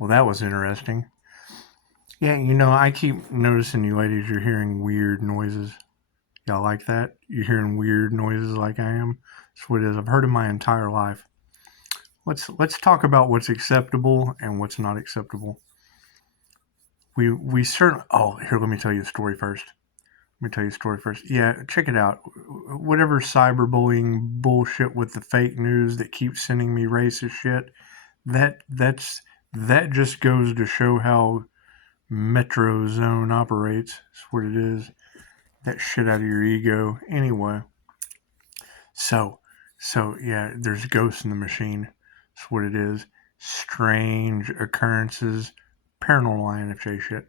Well, that was interesting. Yeah, I keep noticing you ladies, you're hearing weird noises. Y'all like that? You're hearing weird noises like I am? That's what it is. I've heard it my entire life. Let's talk about what's acceptable and what's not acceptable. We certainly. Oh, here, let me tell you a story first. Let me tell you a story first. Yeah, check it out. Whatever cyberbullying bullshit with the fake news that keeps sending me racist shit, that just goes to show how Metro Zone operates. That's what it is. That shit out of your ego. Anyway, so yeah, there's ghosts in the machine. That's what it is. Strange occurrences, paranormal INFJ shit.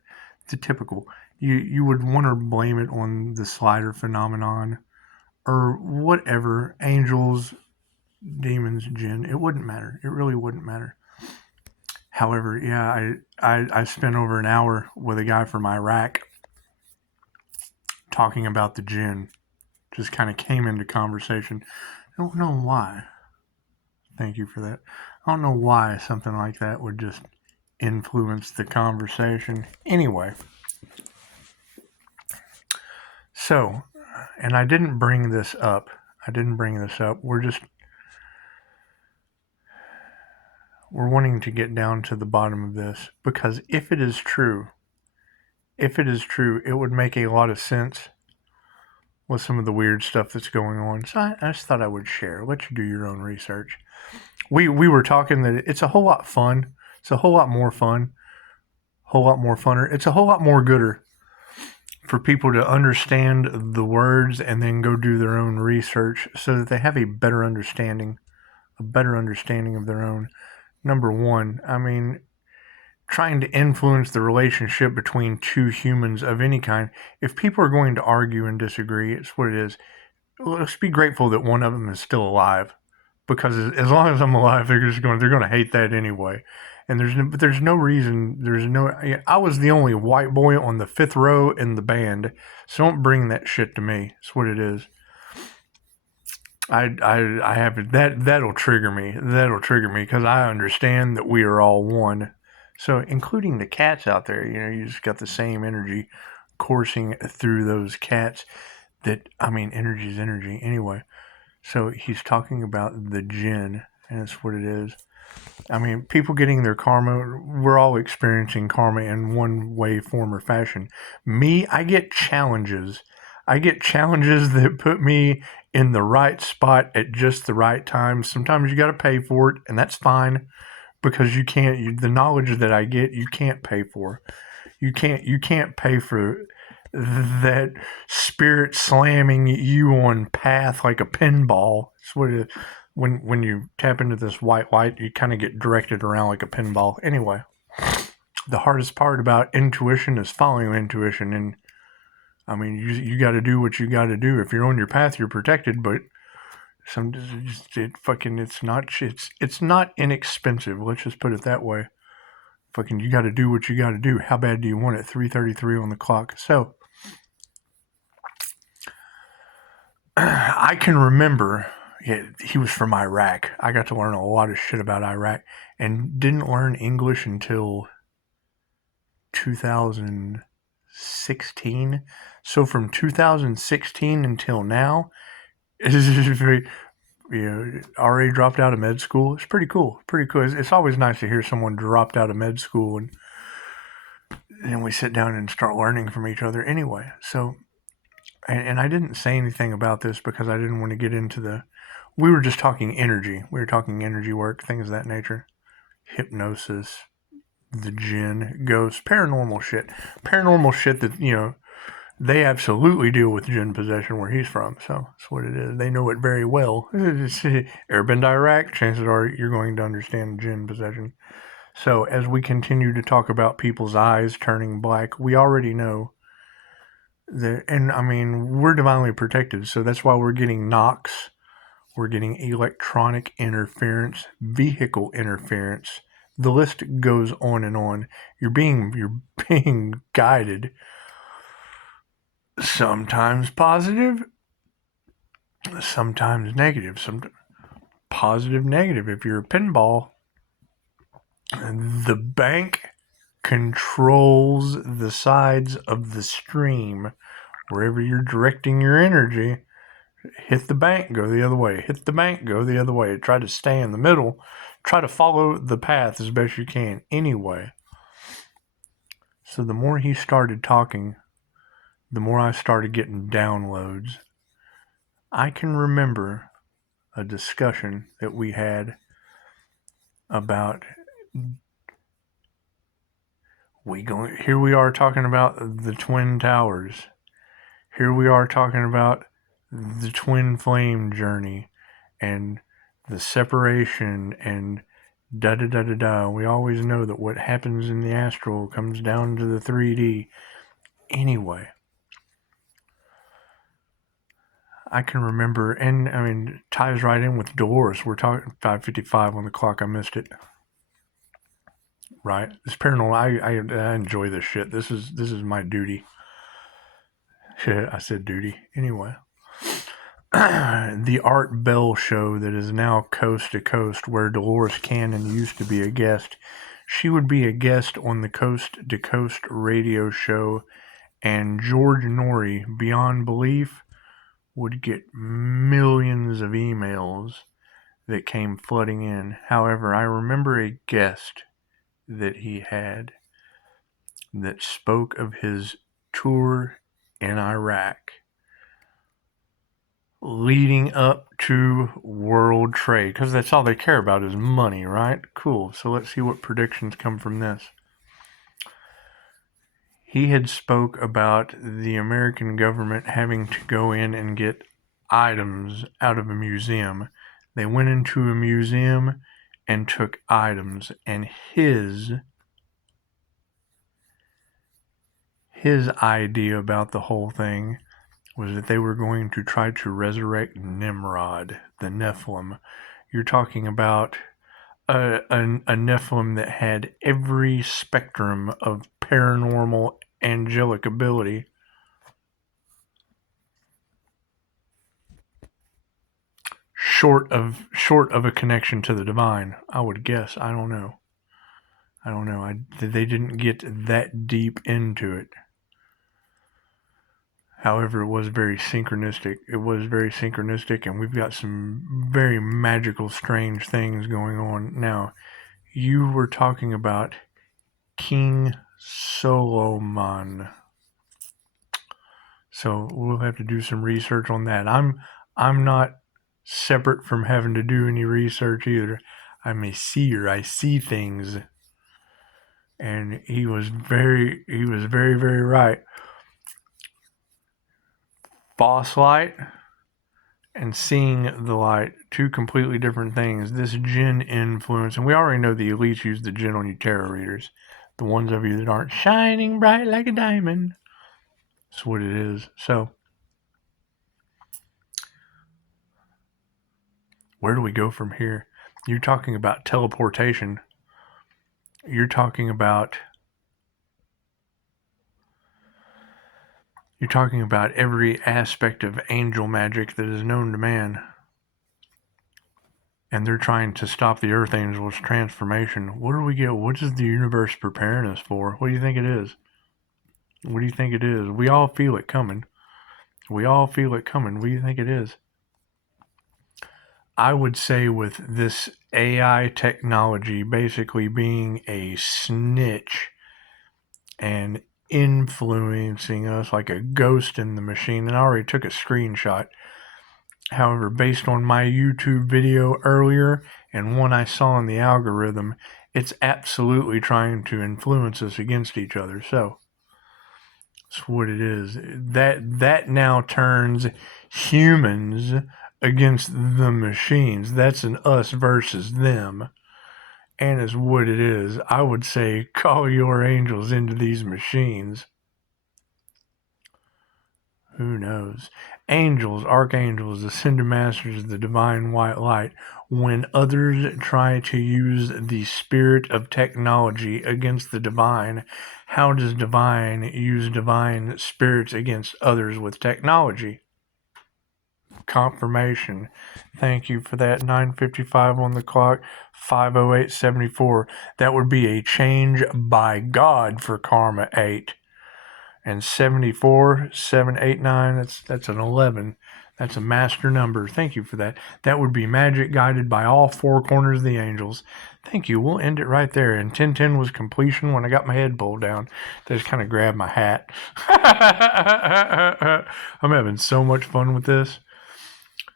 The typical. You would want to blame it on the slider phenomenon or whatever. Angels, demons, jinn. It wouldn't matter. It really wouldn't matter. However, yeah, I spent over an hour with a guy from Iraq talking about the jinn. Just kind of came into conversation. I don't know why. Thank you for that. I don't know why something like that would just influence the conversation. Anyway, so, and I didn't bring this up. We're wanting to get down to the bottom of this because if it is true, it would make a lot of sense with some of the weird stuff that's going on. So I just thought I would share. Let you do your own research. We were talking that it's a whole lot fun. It's a whole lot more fun. Whole lot more funner. It's a whole lot more gooder for people to understand the words and then go do their own research so that they have a better understanding of their own. Number one, I mean, trying to influence the relationship between two humans of any kind. If people are going to argue and disagree, it's what it is. Let's be grateful that one of them is still alive, because as long as I'm alive, they're going to hate that anyway. And there's no reason. I was the only white boy on the fifth row in the band, so don't bring that shit to me. It's what it is. I have that'll trigger me. Because I understand that we are all one. So including the cats out there, you just got the same energy coursing through those cats. Energy is energy anyway. So he's talking about the jinn, and that's what it is. People getting their karma, we're all experiencing karma in one way, form, or fashion. Me, I get challenges. That put me in the right spot at just the right time. Sometimes you got to pay for it, and that's fine, because the knowledge that I get, you can't pay for. You can't pay for that spirit slamming you on path like a pinball. That's what it is. When you tap into this white light, you kind of get directed around like a pinball. Anyway, the hardest part about intuition is following intuition, and you got to do what you got to do. If you're on your path, you're protected, but it's not inexpensive. Let's just put it that way. You got to do what you got to do. How bad do you want it? 3:33 on the clock. So I can remember. Yeah, he was from Iraq. I got to learn a lot of shit about Iraq and didn't learn English until 2016. So from 2016 until now, already dropped out of med school. It's pretty cool. It's always nice to hear someone dropped out of med school and then we sit down and start learning from each other anyway. So, and I didn't say anything about this because I didn't want to get into we were just talking energy. We were talking energy work, things of that nature. Hypnosis, the jinn, ghosts, paranormal shit. Paranormal shit that, they absolutely deal with jinn possession where he's from. So that's what it is. They know it very well. Ever been to Iraq? Chances are you're going to understand jinn possession. So as we continue to talk about people's eyes turning black, we already know that, and we're divinely protected. So that's why we're getting knocks. We're getting electronic interference, vehicle interference. The list goes on and on. You're being guided. Sometimes positive, sometimes negative. Some positive, negative. If you're a pinball, The bank controls the sides of the stream. Wherever you're directing your energy, hit the bank, go the other way. Hit the bank, go the other way. Try to stay in the middle. Try to follow the path as best you can. Anyway, so the more he started talking, the more I started getting downloads. I can remember a discussion that we had about here we are talking about the Twin Towers. Here we are talking about the twin flame journey and the separation and da da da da da. We always know that what happens in the astral comes down to the 3D. Anyway, I can remember, and I mean, ties right in with Dolores. We're talking 5:55 on the clock. I missed it. Right, this paranormal. I enjoy this shit. This is my duty. Shit, I said duty. Anyway, the Art Bell show that is now Coast to Coast, where Dolores Cannon used to be a guest. She would be a guest on the Coast to Coast radio show, and George Norrie, beyond belief, would get millions of emails that came flooding in. However, I remember a guest that he had that spoke of his tour in Iraq leading up to World Trade, because that's all they care about is money, right? Cool. So let's see what predictions come from this. He had spoke about the American government having to go in and get items out of a museum. They went into a museum and took items, and his idea about the whole thing was that they were going to try to resurrect Nimrod, the Nephilim. You're talking about a Nephilim that had every spectrum of paranormal angelic ability. Short of a connection to the divine, I would guess. I don't know. They didn't get that deep into it. However, it was very synchronistic. And we've got some very magical, strange things going on. Now, you were talking about King Solomon. So we'll have to do some research on that. I'm not separate from having to do any research either. I'm a seer. I see things. And he was very, very right. Boss light and seeing the light, two completely different things. This jinn influence, and we already know the elites use the jinn on you tarot readers. The ones of you that aren't shining bright like a diamond. That's what it is. So, where do we go from here? You're talking about teleportation. You're talking about every aspect of angel magic that is known to man. And they're trying to stop the Earth Angel's transformation. What do we get? What is the universe preparing us for? What do you think it is? What do you think it is? We all feel it coming. What do you think it is? I would say with this AI technology basically being a snitch and influencing us like a ghost in the machine, and I already took a screenshot. However, based on my YouTube video earlier and one I saw in the algorithm, it's absolutely trying to influence us against each other. So that's what it is. That now turns humans against the machines. That's an us versus them. And is what it is. I would say call your angels into these machines. Who knows? Angels, archangels, ascended masters of the divine white light. When others try to use the spirit of technology against the divine, how does divine use divine spirits against others with technology? confirmation. Thank you for that. 9:55 on the clock, 5:08:74. That would be a change by God for karma 8. And 74, 789, that's an 11. That's a master number. Thank you for that. That would be magic guided by all four corners of the angels. Thank you. We'll end it right there. And 1010 was completion when I got my head pulled down. They just kind of grabbed my hat. I'm having so much fun with this.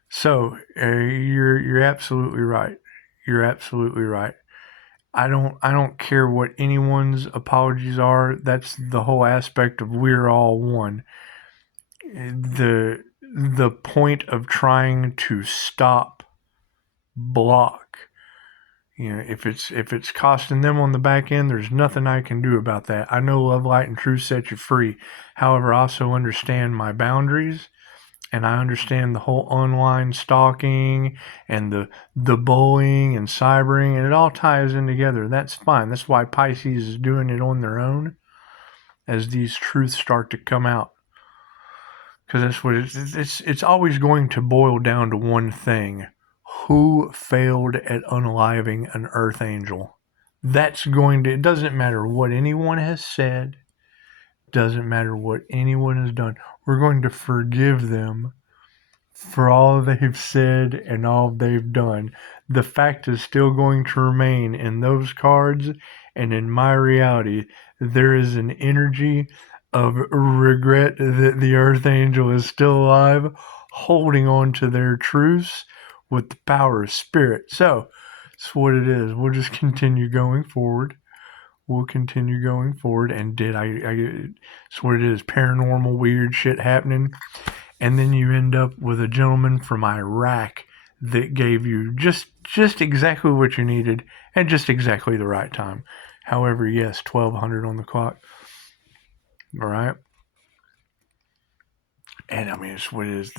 So you're absolutely right. You're absolutely right. I don't care what anyone's apologies are. That's the whole aspect of we're all one. The point of trying to stop, block, if it's costing them on the back end, there's nothing I can do about that. I know love, light, and truth set you free. However, I also understand my boundaries. And I understand the whole online stalking and the bullying and cybering, and it all ties in together. That's fine. That's why Pisces is doing it on their own as these truths start to come out. Because that's what it's always going to boil down to one thing. Who failed at unaliving an earth angel? It doesn't matter what anyone has said, doesn't matter what anyone has done. We're going to forgive them for all they've said and all they've done. The fact is still going to remain in those cards and in my reality. There is an energy of regret that the earth angel is still alive, holding on to their truths with the power of spirit. So that's what it is. We'll just continue going forward. We'll continue going forward. And it's what it is. Paranormal weird shit happening. And then you end up with a gentleman from Iraq that gave you just exactly what you needed at just exactly the right time. However, yes, 1200 on the clock. All right. And I mean, it's what it is.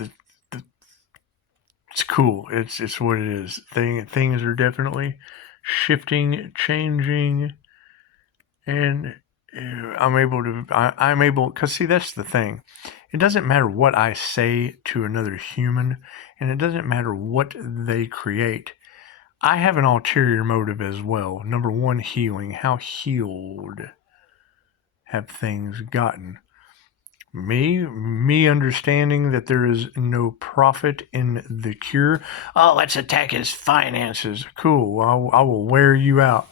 It's cool. It's what it is. Things are definitely shifting, changing, and I'm able, because see, that's the thing. It doesn't matter what I say to another human, and it doesn't matter what they create. I have an ulterior motive as well. Number one, healing. How healed have things gotten? Me understanding that there is no profit in the cure. Oh, let's attack his finances. Cool. I will wear you out.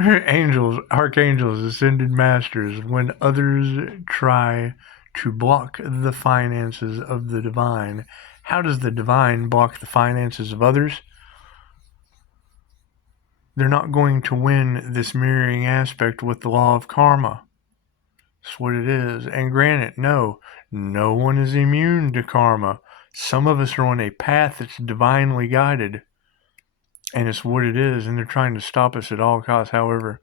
Angels, archangels, ascended masters, when others try to block the finances of the divine, how does the divine block the finances of others? They're not going to win this mirroring aspect with the law of karma. That's what it is. And granted, no one is immune to karma. Some of us are on a path that's divinely guided. And it's what it is, and they're trying to stop us at all costs. However,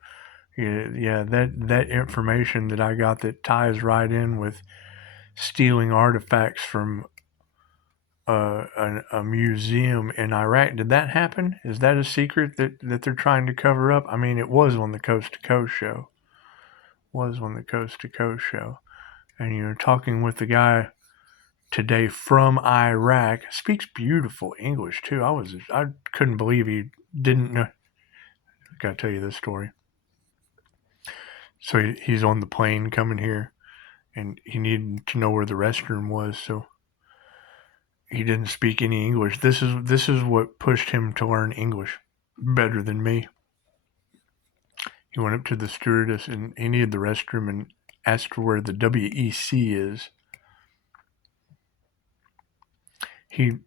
yeah, that information that I got that ties right in with stealing artifacts from a museum in Iraq. Did that happen? Is that a secret that they're trying to cover up? I mean, it was on the Coast to Coast show. And talking with the guy today from Iraq, speaks beautiful English too. I couldn't believe he didn't know. I gotta tell you this story. So he's on the plane coming here, and he needed to know where the restroom was, so he didn't speak any English. This is what pushed him to learn English better than me. He went up to the stewardess and he needed the restroom and asked her where the WEC is. He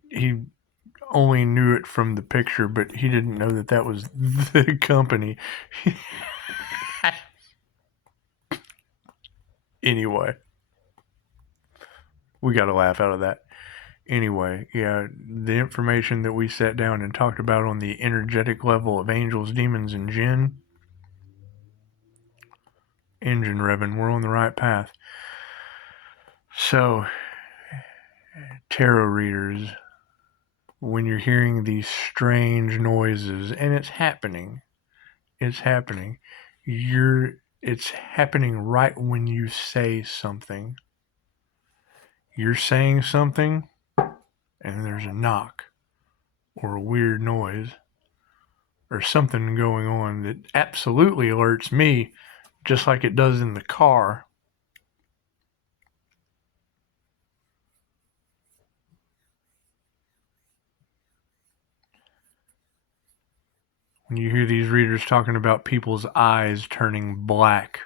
only knew it from the picture, but he didn't know that was the company. Anyway, we got a laugh out of that. Anyway, yeah, the information that we sat down and talked about on the energetic level of angels, demons, and jinn, engine revving, we're on the right path. So, tarot readers, when you're hearing these strange noises, and it's happening, it's happening right when you say something. You're saying something, and there's a knock or a weird noise or something going on that absolutely alerts me, just like it does in the car. When you hear these readers talking about people's eyes turning black,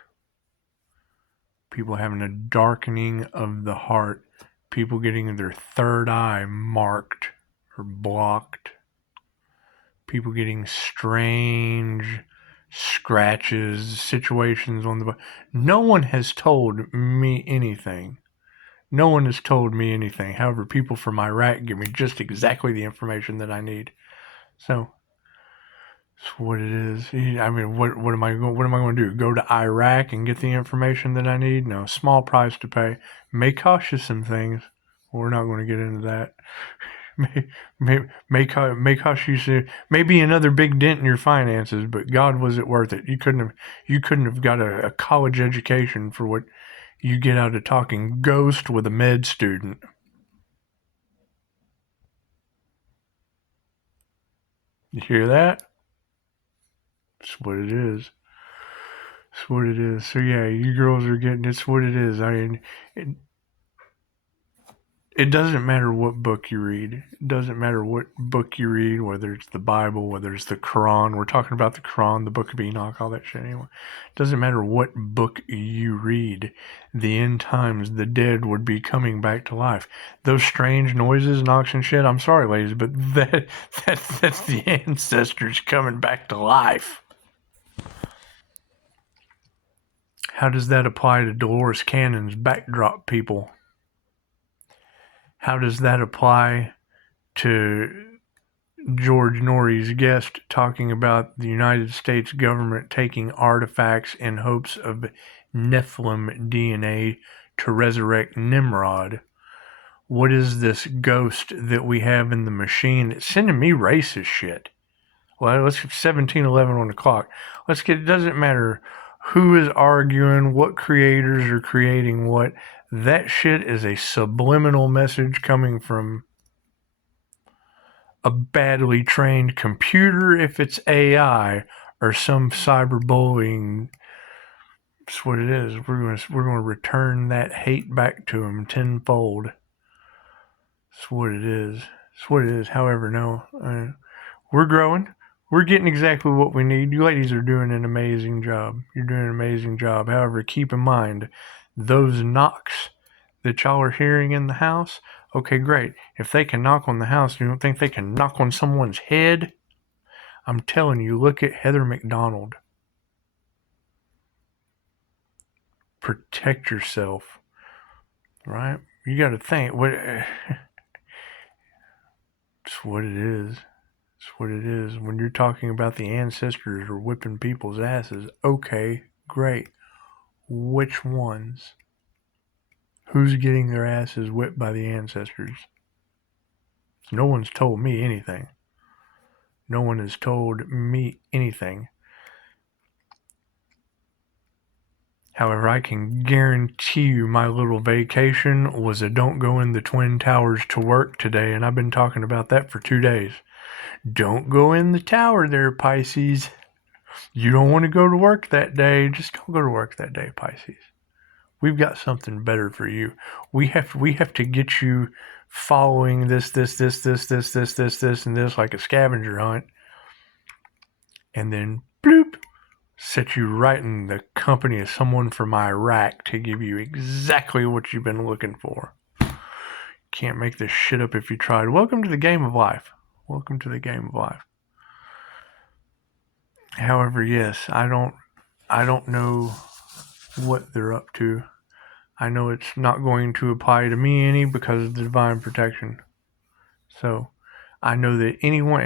people having a darkening of the heart, people getting their third eye marked or blocked, people getting strange scratches, situations on the body. No one has told me anything. No one has told me anything. However, people from Iraq give me just exactly the information that I need. So it's what it is. I mean, what am I going to do? Go to Iraq and get the information that I need? No, small price to pay. May cost you some things. We're not going to get into that. May cost you maybe another big dent in your finances, but God, was it worth it? You couldn't have got a college education for what you get out of talking ghost with a med student. You hear that? It's what it is. It's what it is. So yeah, you girls are getting. It's what it is. I mean, it doesn't matter what book you read. It doesn't matter what book you read, whether it's the Bible, whether it's the Quran. We're talking about the Quran, the Book of Enoch, all that shit anyway. It doesn't matter what book you read. The end times, the dead would be coming back to life. Those strange noises, knocks and shit. I'm sorry, ladies, but that's the ancestors coming back to life. How does that apply to Dolores Cannon's backdrop people? How does that apply to George Norrie's guest talking about the United States government taking artifacts in hopes of Nephilim DNA to resurrect Nimrod? What is this ghost that we have in the machine that's sending me racist shit? Well, let's 17:11 on the clock. It doesn't matter who is arguing, what creators are creating what. That shit is a subliminal message coming from a badly trained computer if it's AI or some cyberbullying. That's what it is. We're going to return that hate back to them tenfold. That's what it is. That's what it is. However, no, we're growing. We're getting exactly what we need. You ladies are doing an amazing job. You're doing an amazing job. However, keep in mind, those knocks that y'all are hearing in the house, okay, great. If they can knock on the house, you don't think they can knock on someone's head? I'm telling you, look at Heather McDonald. Protect yourself, right? You got to think. It's what it is. It's what it is. When you're talking about the ancestors or whipping people's asses, okay, great. Which ones? Who's getting their asses whipped by the ancestors? No one's told me anything. No one has told me anything. However, I can guarantee you my little vacation was a don't go in the Twin Towers to work today, and I've been talking about that for 2 days. Don't go in the tower there, Pisces. You don't want to go to work that day. Just don't go to work that day, Pisces. We've got something better for you. We have to get you following this, and this like a scavenger hunt. And then, bloop, set you right in the company of someone from Iraq to give you exactly what you've been looking for. Can't make this shit up if you tried. Welcome to the game of life. Welcome to the game of life. However, yes, I don't know what they're up to. I know it's not going to apply to me any because of the divine protection. So I know that anyone,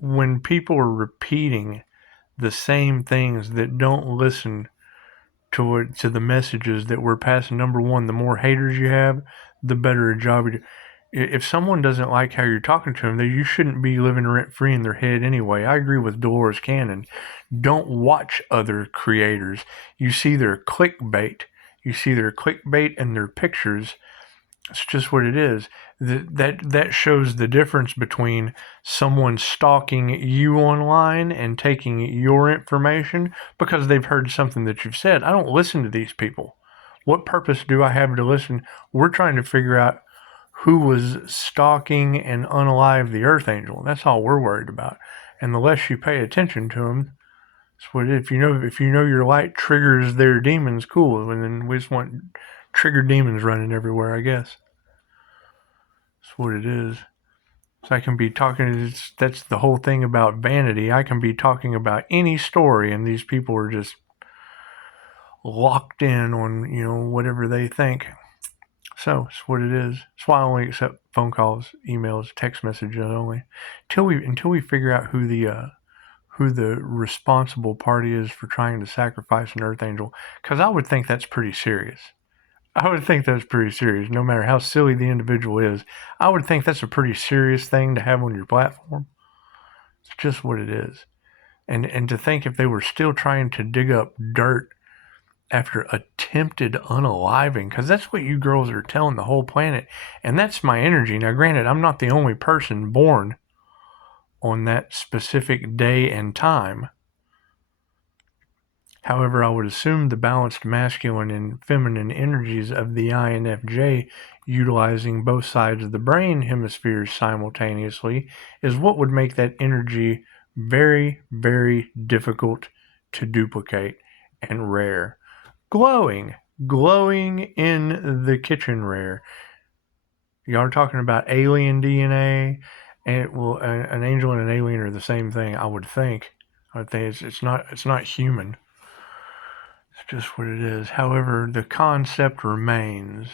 when people are repeating the same things that don't listen to the messages that we're passing, number one, the more haters you have, the better a job you do. If someone doesn't like how you're talking to them, then you shouldn't be living rent-free in their head anyway. I agree with Dolores Cannon. Don't watch other creators. You see their clickbait. You see their clickbait and their pictures, It's just what it is. That shows the difference between someone stalking you online and taking your information because they've heard something that you've said. I don't listen to these people. What purpose do I have to listen? We're trying to figure out who was stalking and unalive the Earth Angel. That's all we're worried about. And the less you pay attention to them, it's what if you know your light triggers their demons, cool. And then we just want triggered demons running everywhere, I guess. That's what it is. So I can be talking. That's the whole thing about vanity. I can be talking about any story, and these people are just locked in on whatever they think. So it's what it is. That's why I only accept phone calls, emails, text messages only, until we figure out who the responsible party is for trying to sacrifice an Earth Angel. Because I would think that's pretty serious. I would think that's pretty serious, no matter how silly the individual is. I would think that's a pretty serious thing to have on your platform. It's just what it is. And to think if they were still trying to dig up dirt after attempted unaliving, because that's what you girls are telling the whole planet. And that's my energy. Now, granted, I'm not the only person born on that specific day and time. However, I would assume the balanced masculine and feminine energies of the INFJ, utilizing both sides of the brain hemispheres simultaneously, is what would make that energy very, very difficult to duplicate and rare. Glowing in the kitchen rare. Y'all are talking about alien DNA, and well, an angel and an alien are the same thing. I would think. It's not human. It's just what it is. However, the concept remains.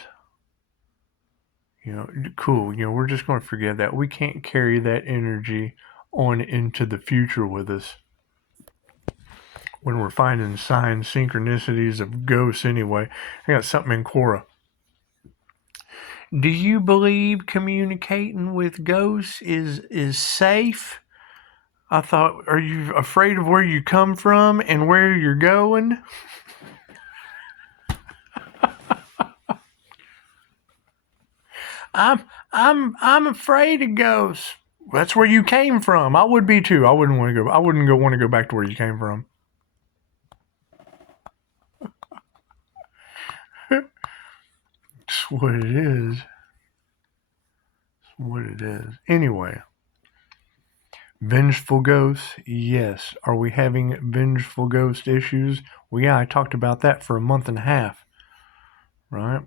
Cool. We're just going to forget that. We can't carry that energy on into the future with us when we're finding signs, synchronicities of ghosts anyway. I got something in Quora. Do you believe communicating with ghosts is safe? I thought, are you afraid of where you come from and where you're going? I'm afraid of ghosts. That's where you came from. I would be too. I wouldn't want to go back to where you came from. It's what it is. It's what it is. Anyway. Vengeful ghosts, yes. Are we having vengeful ghost issues? Well, yeah, I talked about that for a month and a half, right?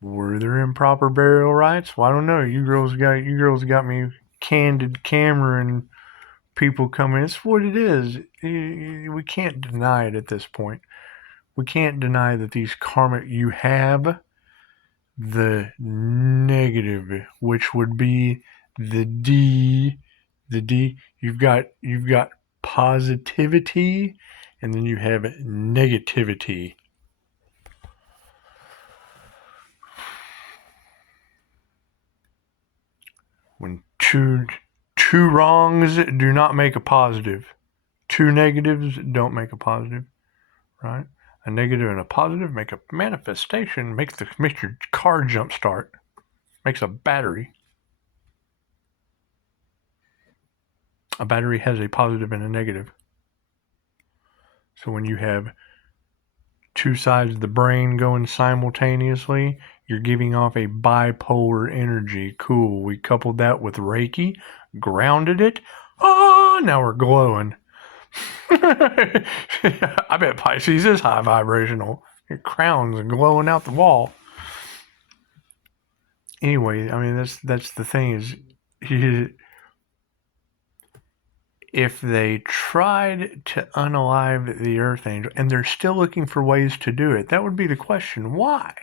Were there improper burial rites? Well, I don't know. You girls got me candid camera and people coming. It's what it is. We can't deny it at this point. We can't deny that these karmic. You have the negative, which would be the D. You've got positivity, and then you have negativity. When two wrongs do not make a positive, two negatives don't make a positive, right? A negative and a positive make a manifestation, makes your car jump start, makes a battery. A battery has a positive and a negative. So when you have two sides of the brain going simultaneously, you're giving off a bipolar energy. Cool. We coupled that with Reiki, grounded it. Oh, now we're glowing. I bet Pisces is high vibrational. Your crown's glowing out the wall. Anyway, I mean that's the thing is, if they tried to unalive the Earth Angel and they're still looking for ways to do it, that would be the question. Why?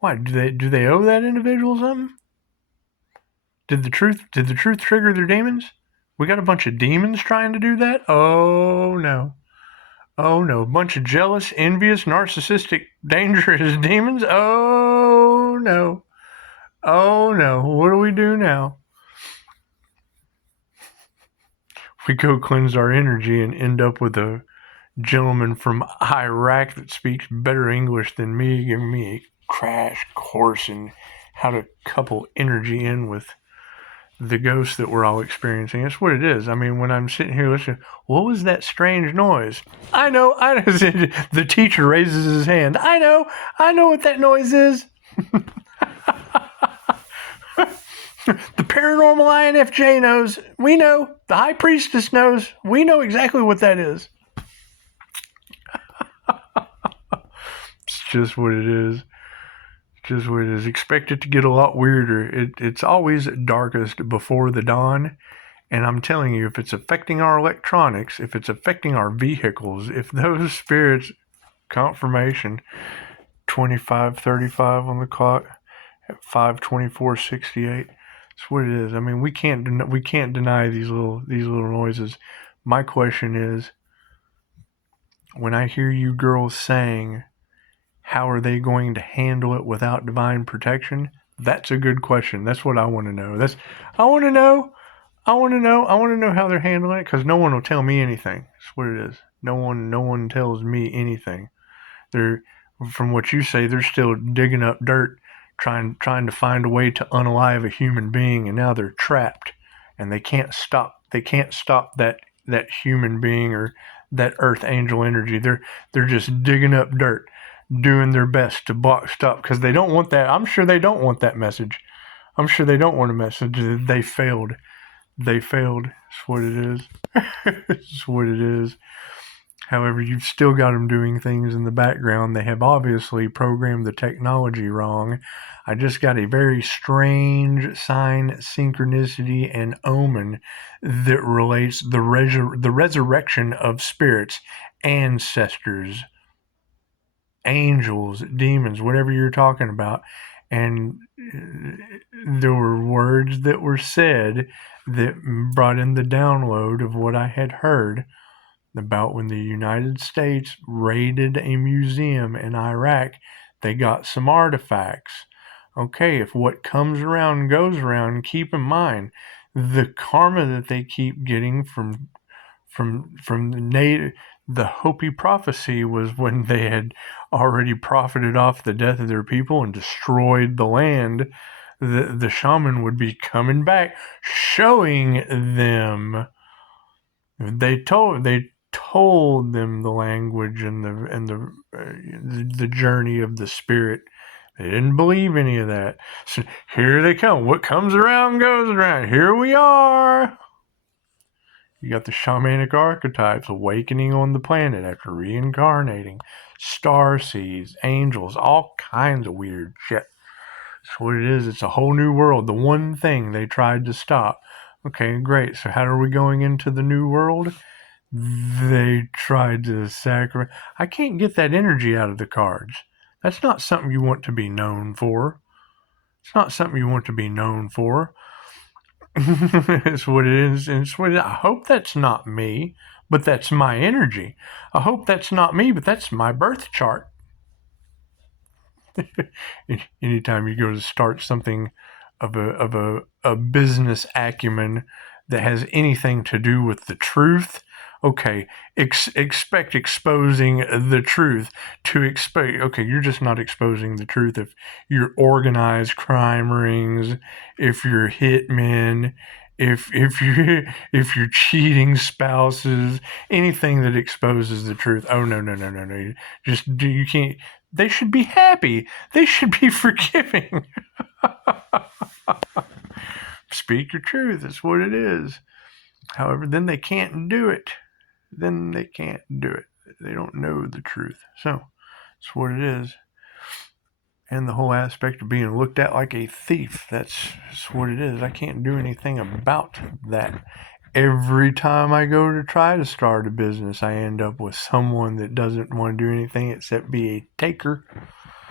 Why do they owe that individual something? Did the truth trigger their demons? We got a bunch of demons trying to do that? Oh no. Oh no, a bunch of jealous, envious, narcissistic, dangerous demons? Oh no. Oh no. What do we do now? We go cleanse our energy and end up with a gentleman from Iraq that speaks better English than me giving me crash course in how to couple energy in with the ghosts that we're all experiencing. That's what it is. I mean, when I'm sitting here listening, what was that strange noise? I know. The teacher raises his hand. I know what that noise is. The paranormal INFJ knows. We know. The high priestess knows. We know exactly what that is. It's just what it is. Just what it is. Expect it to get a lot weirder. It's always darkest before the dawn. And I'm telling you, if it's affecting our electronics, if it's affecting our vehicles, if those spirits, confirmation, 25:35 on the clock, at 5:24:68. That's what it is. I mean, we can't deny these little noises. My question is, when I hear you girls saying, how are they going to handle it without divine protection? That's a good question. That's what I want to know. I want to know. I want to know how they're handling it, because no one will tell me anything. That's what it is. No one tells me anything. They're, from what you say, they're still digging up dirt, trying to find a way to unalive a human being, and now they're trapped, and they can't stop that human being or that earth angel energy. They're just digging up dirt, doing their best to stop, because they don't want that. I'm sure they don't want that message. I'm sure they don't want a message that they failed. They failed. That's what it is. That's what it is. However, you've still got them doing things in the background. They have obviously programmed the technology wrong. I just got a very strange sign, synchronicity, and omen that relates the resurrection of spirits, ancestors, angels, demons, whatever you're talking about. And there were words that were said that brought in the download of what I had heard about when the United States raided a museum in Iraq. They got some artifacts. Okay, if what comes around goes around, keep in mind the karma that they keep getting from the Hopi prophecy was when they had already profited off the death of their people and destroyed the land. The shaman would be coming back, showing them. They told them the language and the journey of the spirit. They didn't believe any of that. So here they come. What comes around goes around. Here we are. You got the shamanic archetypes awakening on the planet after reincarnating, star seeds, angels, all kinds of weird shit. That's what it is. It's a whole new world. The one thing they tried to stop. Okay, great. So how are we going into the new world? They tried to sacrifice. I can't get that energy out of the cards. That's not something you want to be known for. It's not something you want to be known for. It's what it is. And it's what it is. I hope that's not me, but that's my energy. I hope that's not me, but that's my birth chart. Anytime you go to start something of a business acumen that has anything to do with the truth, okay, expect exposing the truth to expect. Okay, you're just not exposing the truth if you're organized crime rings, if you're hitmen, if you're cheating spouses, anything that exposes the truth. Oh no. You can't. They should be happy. They should be forgiving. Speak your truth. That's what it is. However, then they can't do it. They don't know the truth. So, that's what it is. And the whole aspect of being looked at like a thief, that's what it is. I can't do anything about that. Every time I go to try to start a business, I end up with someone that doesn't want to do anything except be a taker.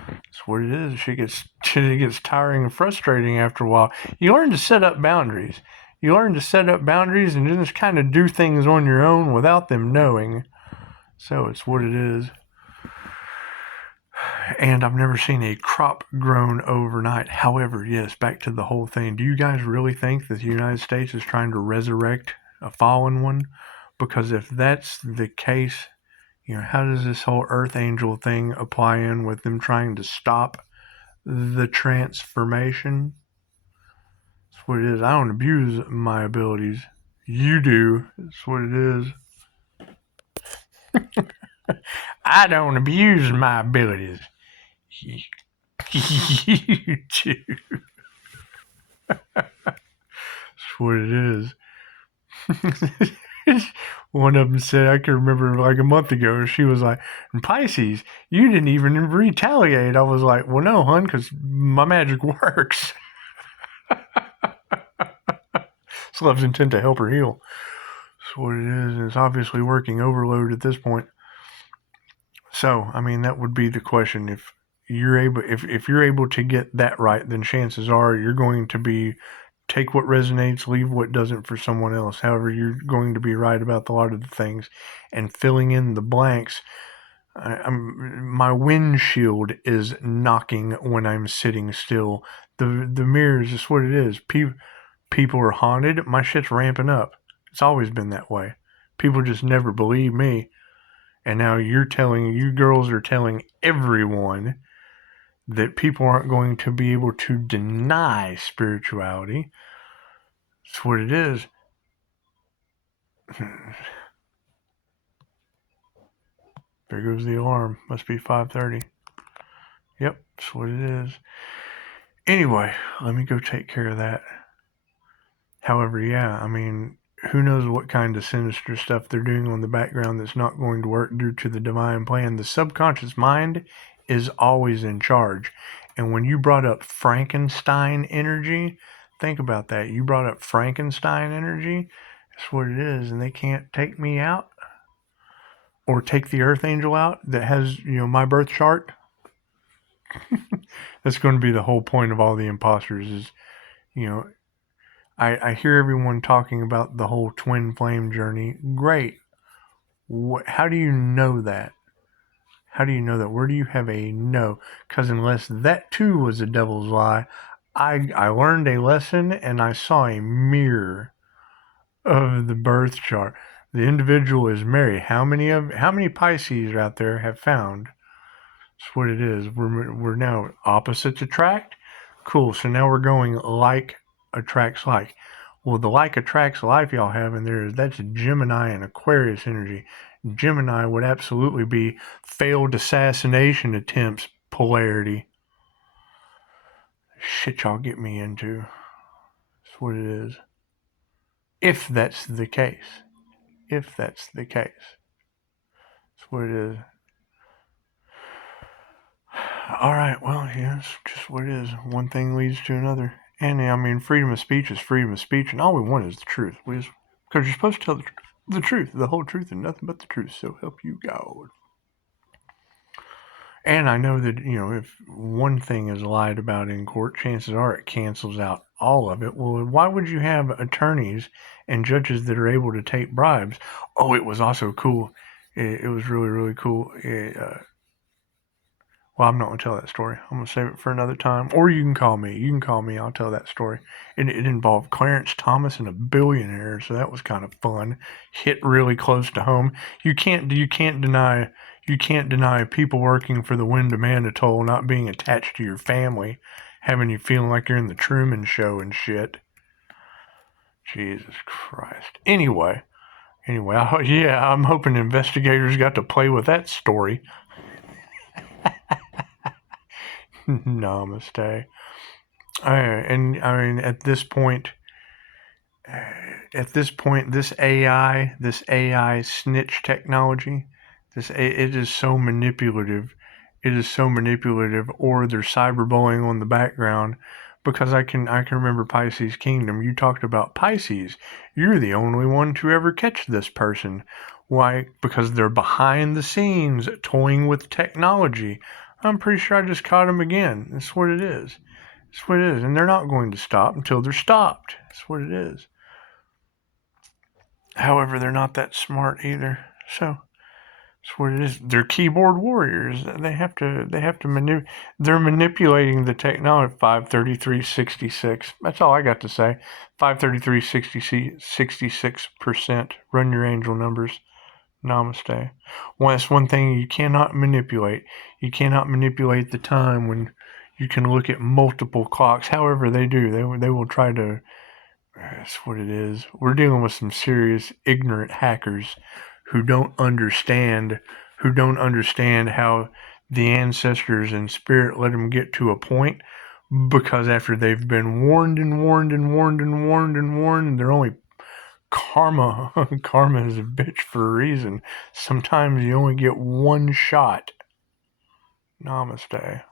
That's what it is. It gets tiring and frustrating after a while. You learn to set up boundaries. And just kind of do things on your own without them knowing. So it's what it is. And I've never seen a crop grown overnight. However, yes, back to the whole thing. Do you guys really think that the United States is trying to resurrect a fallen one? Because if that's the case, how does this whole earth angel thing apply in with them trying to stop the transformation. That's what it is. I don't abuse my abilities. You do. That's what it is. I don't abuse my abilities. You do. That's what it is. One of them said, I can remember like a month ago, she was like, Pisces, you didn't even retaliate. I was like, well, no, hun, because my magic works. This love's intent to help her heal. That's what it is. It's obviously working overload at this point. So, I mean, that would be the question. If you're able to get that right, then chances are you're going to be take what resonates, leave what doesn't for someone else. However, you're going to be right about a lot of the things, and filling in the blanks. My windshield is knocking when I'm sitting still. The mirror is just what it is. People are haunted. My shit's ramping up. It's always been that way. People just never believe me. And now you girls are telling everyone that people aren't going to be able to deny spirituality. That's what it is. There goes the alarm. Must be 5:30. Yep, that's what it is. Anyway, let me go take care of that. However, yeah, I mean, who knows what kind of sinister stuff they're doing on the background that's not going to work due to the divine plan. The subconscious mind is always in charge. And when you brought up Frankenstein energy, think about that. You brought up Frankenstein energy. That's what it is. And they can't take me out or take the Earth Angel out that has, my birth chart. That's going to be the whole point of all the imposters is, I hear everyone talking about the whole twin flame journey. Great. How do you know that? How do you know that? Where do you have a no? Because unless that too was a devil's lie, I learned a lesson and I saw a mirror of the birth chart. The individual is married. How many Pisces out there have found? That's what it is. We're now opposites attract. Cool. So now we're going like attracts like. Well, the like attracts life y'all have in there that's Gemini and Aquarius energy. Gemini would absolutely be failed assassination attempts polarity. Shit y'all get me into. That's what it is. If that's the case. If that's the case. That's what it is. Alright, well, yeah, it's just what it is. One thing leads to another. And, I mean, freedom of speech is freedom of speech, and all we want is the truth. Because you're supposed to tell the truth, the whole truth, and nothing but the truth, so help you God. And I know that, if one thing is lied about in court, chances are it cancels out all of it. Well, why would you have attorneys and judges that are able to take bribes? Oh, it was also cool. It was really, really cool. Well, I'm not going to tell that story. I'm going to save it for another time. Or you can call me. I'll tell that story. It involved Clarence Thomas and a billionaire, so that was kind of fun. Hit really close to home. You can't deny people working for the Wind Demand Atoll not being attached to your family, having you feeling like you're in the Truman Show and shit. Jesus Christ. Anyway, yeah, I'm hoping investigators got to play with that story. Namaste. And I mean, at this point, this AI snitch technology, it is so manipulative. It is so manipulative, or there's cyberbullying on the background. Because I can remember Pisces Kingdom. You talked about Pisces. You're the only one to ever catch this person. Why? Because they're behind the scenes toying with technology. I'm pretty sure I just caught him again. That's what it is. That's what it is. And they're not going to stop until they're stopped. That's what it is. However, they're not that smart either. So that's what it is. They're keyboard warriors. They have to they're manipulating the technology. 533.66. That's all I got to say. 533.66%. Run your angel numbers. Namaste. Well, that's one thing you cannot manipulate. You cannot manipulate the time when You can look at multiple clocks. However they do, they will try to. That's what it is. We're dealing with some serious ignorant hackers who don't understand how the ancestors and spirit let them get to a point, because after they've been warned and warned and warned and warned and warned, they're only karma. Karma is a bitch for a reason. Sometimes you only get one shot. Namaste.